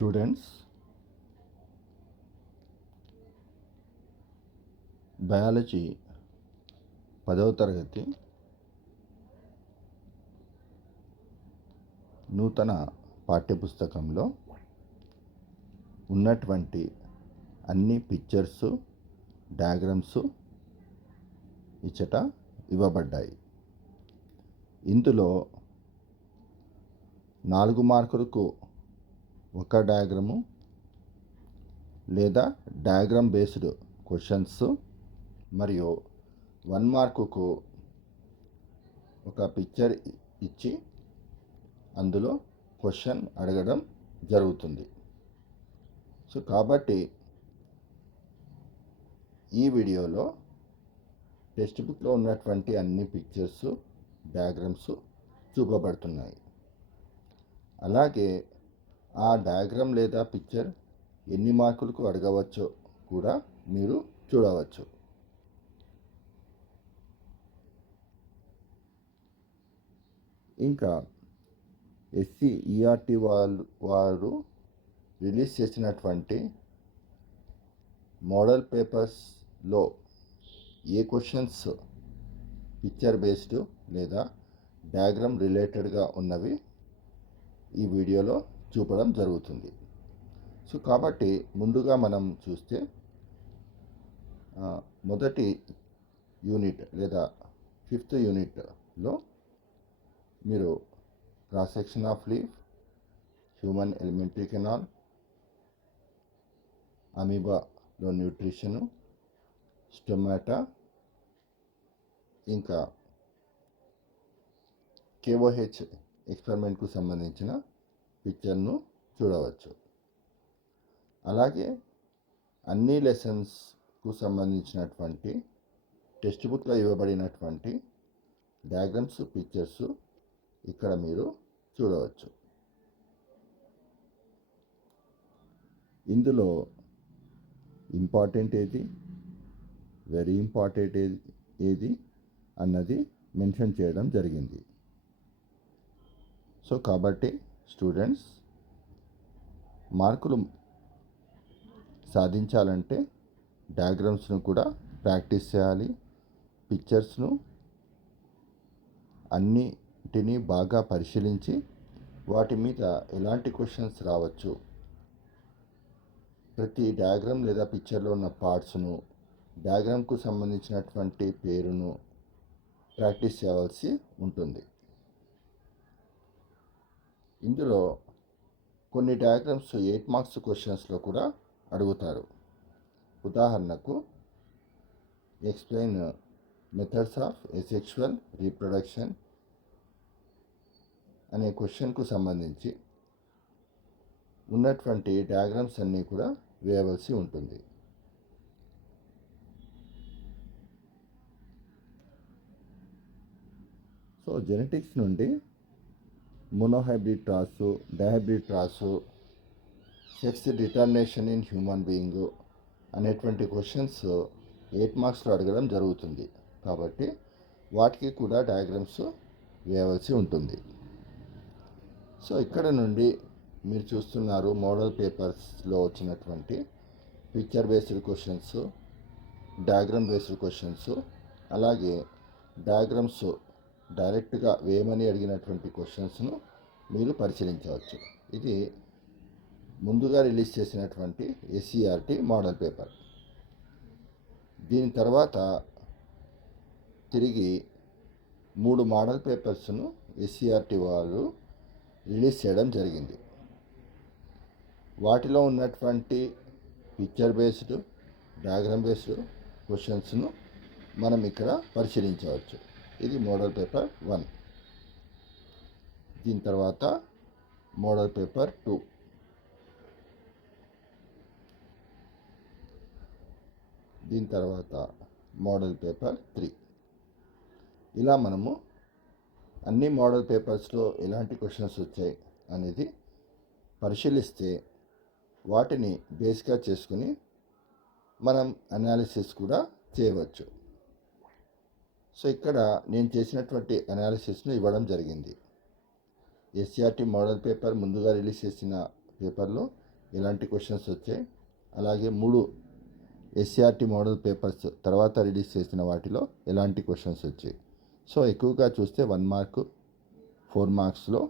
Students, biology 10వ తరగతి నూతన పాఠ్యపుస్తకంలో ఉన్నటువంటి అన్ని పిక్చర్స్, డయాగ్రమ్స్ ఇచ్చట ఇవ్వబడ్డాయి. ఇందులో 4 మార్కులకు ఒక డయాగ్రము లేదా డయాగ్రామ్ బేస్డ్ క్వశ్చన్స్ మరియు 1 మార్కుకు ఒక పిక్చర్ ఇచ్చి అందులో క్వశ్చన్ అడగడం జరుగుతుంది. సో కాబట్టి ఈ వీడియోలో టెక్స్ట్ బుక్లో ఉన్నటువంటి అన్ని పిక్చర్స్, డయాగ్రామ్స్ చూపబడుతున్నాయి. అలాగే ఆ డయాగ్రామ్ లేదా పిక్చర్ ఎన్ని మార్కులకు అడగవచ్చో కూడా మీరు చూడవచ్చు. ఇంకా SCERT వారు రిలీజ్ చేసినటువంటి మోడల్ పేపర్స్లో ఏ క్వశ్చన్స్ పిక్చర్ బేస్డ్ లేదా డయాగ్రామ్ రిలేటెడ్గా ఉన్నవి ఈ వీడియోలో చూపడం జరుగుతుంది. సో కాబట్టి ముందుగా మనం చూస్తే మొదటి యూనిట్ లేదా 5th యూనిట్లో మీరు cross section of leaf, human elementary canal, అమీబాలో న్యూట్రిషను, స్టొమాటా, ఇంకా KOH ఎక్స్పెరిమెంట్కు సంబంధించిన పిక్చర్ను చూడవచ్చు. అలాగే అన్ని లెసన్స్కు సంబంధించినటువంటి టెక్స్ట్ బుక్లో ఇవ్వబడినటువంటి డయాగ్రామ్స్, పిక్చర్స్ ఇక్కడ మీరు చూడవచ్చు. ఇందులో ఇంపార్టెంట్ ఏది, వెరీ ఇంపార్టెంట్ ఏది అన్నది మెన్షన్ చేయడం జరిగింది. సో కాబట్టి స్టూడెంట్స్, మార్కులు సాధించాలంటే డయాగ్రామ్స్ను కూడా ప్రాక్టీస్ చేయాలి. పిక్చర్స్ను అన్నిటినీ బాగా పరిశీలించి వాటి మీద ఎలాంటి క్వశ్చన్స్ రావచ్చు, ప్రతి డయాగ్రామ్ లేదా పిక్చర్లో ఉన్న పార్ట్స్ను, డయాగ్రామ్కు సంబంధించినటువంటి పేరును ప్రాక్టీస్ చేయవలసి ఉంటుంది. ఇందులో కొన్ని డయాగ్రామ్స్ 8 మార్క్స్ క్వశ్చన్స్లో కూడా అడుగుతారు. ఉదాహరణకు explain methods of asexual reproduction అనే క్వశ్చన్కు సంబంధించి ఉన్నటువంటి డయాగ్రామ్స్ అన్నీ కూడా వేయవలసి ఉంటుంది. సో జెనెటిక్స్ నుండి monohybrid cross, dihybrid cross, sex determination in human being అనేటువంటి క్వశ్చన్స్ 8 మార్క్స్లో అడగడం జరుగుతుంది. కాబట్టి వాటికి కూడా డయాగ్రామ్స్ వేయవలసి ఉంటుంది. సో ఇక్కడ నుండి మీరు చూస్తున్నారు మోడల్ పేపర్స్లో వచ్చినటువంటి picture based questions, diagram based questions, అలాగే డయాగ్రామ్స్ డైరెక్ట్గా వేయమని అడిగినటువంటి క్వశ్చన్స్ను మీరు పరిశీలించవచ్చు. ఇది ముందుగా రిలీజ్ చేసినటువంటి SCERT మోడల్ పేపర్. దీని తర్వాత తిరిగి 3 మోడల్ పేపర్స్ను SCERT వారు రిలీజ్ చేయడం జరిగింది. వాటిలో ఉన్నటువంటి పిక్చర్ బేస్డ్, డయాగ్రామ్ బేస్డ్ క్వశ్చన్స్ను మనం ఇక్కడ పరిశీలించవచ్చు. ఇది మోడల్ పేపర్ 1. దీని తర్వాత మోడల్ పేపర్ 2, దీని తర్వాత మోడల్ పేపర్ 3. ఇలా మనము అన్ని మోడల్ పేపర్స్లో ఎలాంటి క్వశ్చన్స్ వచ్చాయి అనేది పరిశీలిస్తే వాటిని బేస్గా చేసుకుని మనం అనాలిసిస్ కూడా చేయవచ్చు. సో ఇక్కడ నేను చేసినటువంటి అనాలిసిస్ను ఇవ్వడం జరిగింది. SCERT మోడల్ పేపర్ ముందుగా రిలీజ్ చేసిన పేపర్లో ఎలాంటి క్వశ్చన్స్ వచ్చాయి, అలాగే 3 ఎస్సీఆర్టీ మోడల్ పేపర్స్ తర్వాత రిలీజ్ చేసిన వాటిలో ఎలాంటి క్వశ్చన్స్ వచ్చాయి. సో ఎక్కువగా చూస్తే 1 మార్క్ 4 మార్క్స్లో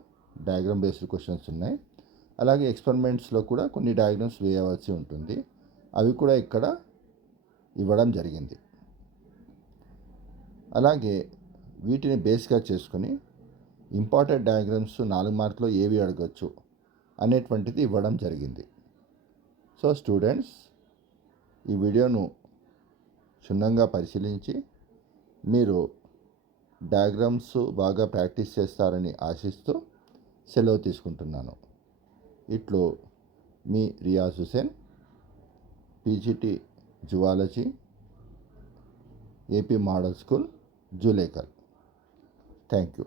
డయాగ్రామ్ బేస్డ్ క్వశ్చన్స్ ఉన్నాయి. అలాగే ఎక్స్పెరిమెంట్స్లో కూడా కొన్ని డయాగ్రామ్స్ వేయవలసి ఉంటుంది. అవి కూడా ఇక్కడ ఇవ్వడం జరిగింది. అలాగే వీటిని బేస్గా చేసుకొని ఇంపార్టెంట్ డయాగ్రామ్స్ 4 మార్కులో ఏవి అడగచ్చు అనేటువంటిది ఇవ్వడం జరిగింది. సో స్టూడెంట్స్, ఈ వీడియోను క్షుణ్ణంగా పరిశీలించి మీరు డయాగ్రామ్స్ బాగా ప్రాక్టీస్ చేస్తారని ఆశిస్తూ సెలవు తీసుకుంటున్నాను. ఇట్లు మీ Riyaz Hussain, PGT zoology, AP model school, Julekal. Thank you.